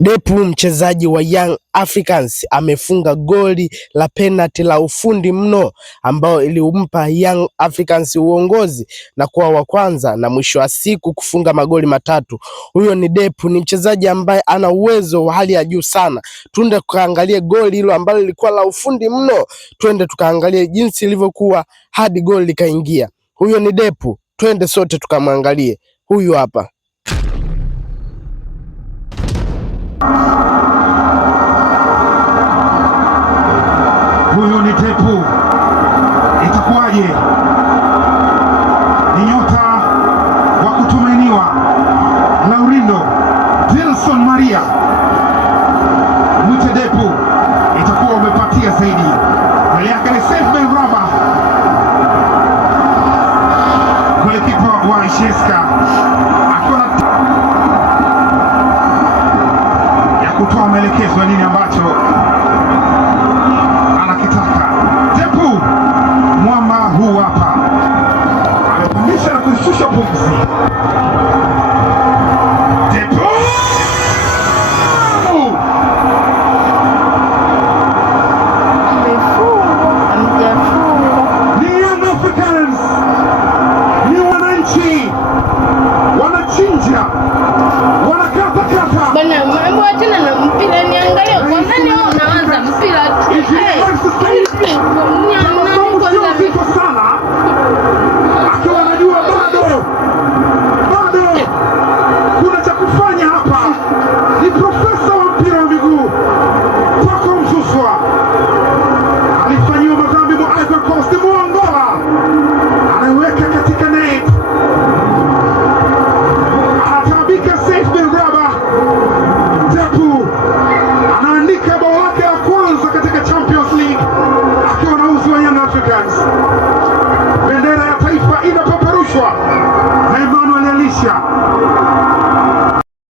Depu mchezaji wa Young Africans amefunga goli la penalty la ufundi mno ambao ilimpa Young Africans uongozi na kuwa wa kwanza na mwisho wa siku kufunga magoli matatu. Huyo ni Depu, ni mchezaji ambaye ana uwezo wa hali ya juu sana. Twende tukaangalie goli hilo ambalo lilikuwa la ufundi mno. Twende tukaangalie jinsi ilivyokuwa hadi goli likaingia. Huyo ni Depu, twende sote tukamwangalie. Huyu hapa. Huyu ni Depu. Itakuwaje? Ni nyota wa kutumainiwa Laurindo Dilson Maria. Mwite Depu, itakuwa umepatia zaidi. Mbele yake ni Stephen Raba, golikipa wa Sheska, akiwa ya kutoa maelekezo ya nini ambacho anakitaka. Depu, mwamba huu hapa, amepandisha na kushusha pumzi. Depu! Ni Young Africans, ni wananchi, wanachinja, wanakata. Bana, mambo tena na mpira niangalie kwa nani wao unaanza mpira tu. Sana akiwa anajua bado kuna cha kufanya hapa. Ni profesa wa mpira wa miguu Paco Msuswa, alifanyiwa madhambi mwa Ivory Coast, Angola, anaiweka katika net, anatabika Stephen Raba. Depu anaandika bao lake la kwanza katika Champions League akiwa na uzi wa Young Africans. Bendera ya taifa inapeperushwa na Emmanuel Elisha.